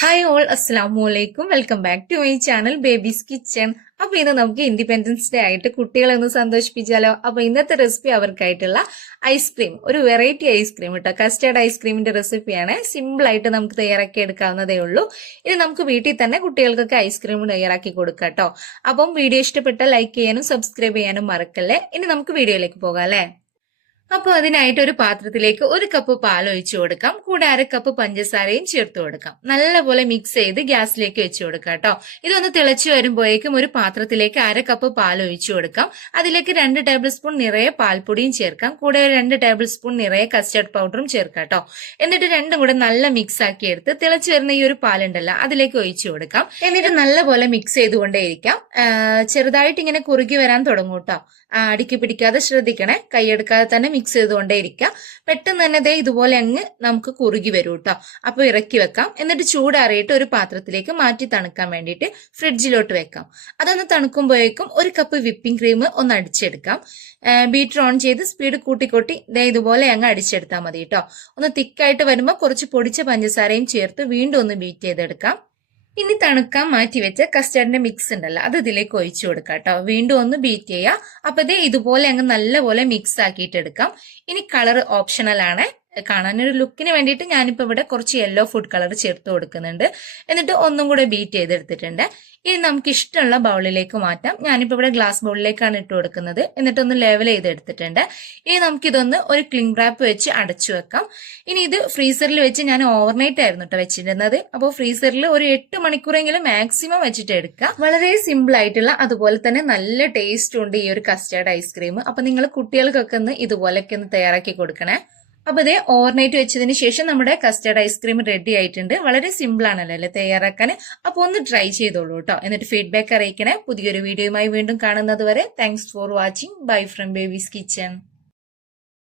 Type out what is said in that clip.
Hi all, അസ്സലാമലൈക്കും. Welcome back to my channel babies kitchen. അപ്പൊ ഇന്ന് നമുക്ക് ഇൻഡിപെൻഡൻസ് ഡേ ആയിട്ട് കുട്ടികളെ ഒന്ന് സന്തോഷിപ്പിച്ചാലോ. അപ്പൊ ഇന്നത്തെ റെസിപ്പി അവർക്കായിട്ടുള്ള ഐസ്ക്രീം, ഒരു വെറൈറ്റി ഐസ്ക്രീം കേട്ടോ, കസ്റ്റേർഡ് ഐസ്ക്രീമിന്റെ റെസിപ്പിയാണ്. സിമ്പിൾ ആയിട്ട് നമുക്ക് തയ്യാറാക്കി എടുക്കാവുന്നതേ ഉള്ളൂ. ഇത് നമുക്ക് വീട്ടിൽ തന്നെ കുട്ടികൾക്കൊക്കെ ഐസ്ക്രീം തയ്യാറാക്കി കൊടുക്കാം കേട്ടോ. അപ്പം വീഡിയോ ഇഷ്ടപ്പെട്ടാൽ ലൈക്ക് ചെയ്യാനും സബ്സ്ക്രൈബ് ചെയ്യാനും മറക്കല്ലേ. ഇനി നമുക്ക് വീഡിയോയിലേക്ക് പോകാം അല്ലേ. അപ്പോൾ അതിനായിട്ട് ഒരു പാത്രത്തിലേക്ക് 1 കപ്പ് പാൽ ഒഴിച്ചു കൊടുക്കാം. കൂടെ 1/2 കപ്പ് പഞ്ചസാരയും ചേർത്ത് കൊടുക്കാം. നല്ലപോലെ മിക്സ് ചെയ്ത് ഗ്യാസിലേക്ക് വെച്ചു കൊടുക്കാം കേട്ടോ. ഇതൊന്ന് തിളച്ചു വരുമ്പോഴേക്കും ഒരു പാത്രത്തിലേക്ക് 1/2 കപ്പ് പാൽ ഒഴിച്ചു കൊടുക്കാം. അതിലേക്ക് 2 ടേബിൾ സ്പൂൺ നിറയെ പാൽപ്പൊടിയും ചേർക്കാം. കൂടെ 2 ടേബിൾ സ്പൂൺ നിറയെ കസ്റ്റർഡ് പൗഡറും ചേർക്കാം കേട്ടോ. എന്നിട്ട് രണ്ടും കൂടെ നല്ല മിക്സ് ആക്കി എടുത്ത് തിളച്ചു വരുന്ന ഈ ഒരു പാലുണ്ടല്ലോ അതിലേക്ക് ഒഴിച്ചു കൊടുക്കാം. എന്നിട്ട് നല്ലപോലെ മിക്സ് ചെയ്തുകൊണ്ടേയിരിക്കാം. ചെറുതായിട്ട് ഇങ്ങനെ കുറുകി വരാൻ തുടങ്ങും കേട്ടോ. അടുക്കി പിടിക്കാതെ ശ്രദ്ധിക്കണേ. കൈയെടുക്കാതെ തന്നെ മിക്സ് ചെയ്തുകൊണ്ടേയിരിക്കാം. പെട്ടെന്ന് തന്നെ ദേ ഇതുപോലെ അങ്ങ് നമുക്ക് കുറുകി വരും കേട്ടോ. അപ്പൊ ഇറക്കി വെക്കാം. എന്നിട്ട് ചൂടാറിയിട്ട് ഒരു പാത്രത്തിലേക്ക് മാറ്റി തണുക്കാൻ വേണ്ടിയിട്ട് ഫ്രിഡ്ജിലോട്ട് വെക്കാം. അതൊന്ന് തണുക്കുമ്പോഴേക്കും 1 കപ്പ് വിപ്പിംഗ് ക്രീം ഒന്ന് അടിച്ചെടുക്കാം. ബീറ്റർ ഓൺ ചെയ്ത് സ്പീഡ് കൂട്ടിക്കൊട്ടി ദേ ഇതുപോലെ അങ്ങ് അടിച്ചെടുത്താൽ മതി കേട്ടോ. ഒന്ന് തിക്കായിട്ട് വരുമ്പോൾ കുറച്ച് പൊടിച്ച പഞ്ചസാരയും ചേർത്ത് വീണ്ടും ഒന്ന് ബീറ്റ് ചെയ്തെടുക്കാം. ഇനി തണുക്കാൻ മാറ്റി വെച്ച കസ്റ്റർഡിന്റെ മിക്സ് ഉണ്ടല്ലോ അത് ഇതിലേക്ക് ഒഴിച്ചു കൊടുക്കാം കേട്ടോ. വീണ്ടും ഒന്ന് ബീറ്റ് ചെയ്യുക. അപ്പൊ ഇതുപോലെ അങ്ങ് നല്ലപോലെ മിക്സ് ആക്കിയിട്ട് എടുക്കാം. ഇനി കളർ ഓപ്ഷണൽ ആണ്. കാണാനൊരു ലുക്കിന് വേണ്ടിയിട്ട് ഞാനിപ്പോ ഇവിടെ കുറച്ച് യെല്ലോ ഫുഡ് കളർ ചേർത്ത് കൊടുക്കുന്നുണ്ട്. എന്നിട്ട് ഒന്നും കൂടെ ബീറ്റ് ചെയ്തെടുത്തിട്ടുണ്ട്. ഇനി നമുക്ക് ഇഷ്ടമുള്ള ബൗളിലേക്ക് മാറ്റാം. ഞാനിപ്പോ ഇവിടെ ഗ്ലാസ് ബൗളിലേക്കാണ് ഇട്ട് കൊടുക്കുന്നത്. എന്നിട്ടൊന്ന് ലെവൽ ചെയ്തെടുത്തിട്ടുണ്ട്. ഇനി നമുക്കിതൊന്ന് ഒരു ക്ലിംഗ് റാപ്പ് വെച്ച് അടച്ചു വെക്കാം. ഇനി ഇത് ഫ്രീസറിൽ വെച്ച് ഞാൻ ഓവർനൈറ്റ് ആയിരുന്നു കേട്ടോ വെച്ചിരുന്നത്. അപ്പോൾ ഫ്രീസറിൽ ഒരു 8 മണിക്കൂറെങ്കിലും മാക്സിമം വെച്ചിട്ട് എടുക്കുക. വളരെ സിമ്പിൾ ആയിട്ടുള്ള അതുപോലെ തന്നെ നല്ല ടേസ്റ്റ് ഉണ്ട് ഈ ഒരു കസ്റ്റേർഡ് ഐസ്ക്രീം. അപ്പൊ നിങ്ങൾ കുട്ടികൾക്കൊക്കെ ഒന്ന് ഇതുപോലെയൊക്കെ ഒന്ന് തയ്യാറാക്കി കൊടുക്കണേ. അപ്പൊ ഓവർനൈറ്റ് വെച്ചതിന് ശേഷം നമ്മുടെ കസ്റ്റർഡ് ഐസ്ക്രീം റെഡി ആയിട്ടുണ്ട്. വളരെ സിമ്പിൾ ആണല്ലോ അല്ലെ തയ്യാറാക്കാൻ. അപ്പൊ ഒന്ന് ട്രൈ ചെയ്തോളൂ കേട്ടോ. എന്നിട്ട് ഫീഡ്ബാക്ക് അറിയിക്കണേ. പുതിയൊരു വീഡിയോയുമായി വീണ്ടും കാണുന്നത് വരെ thanks for watching. Bye from babies kitchen.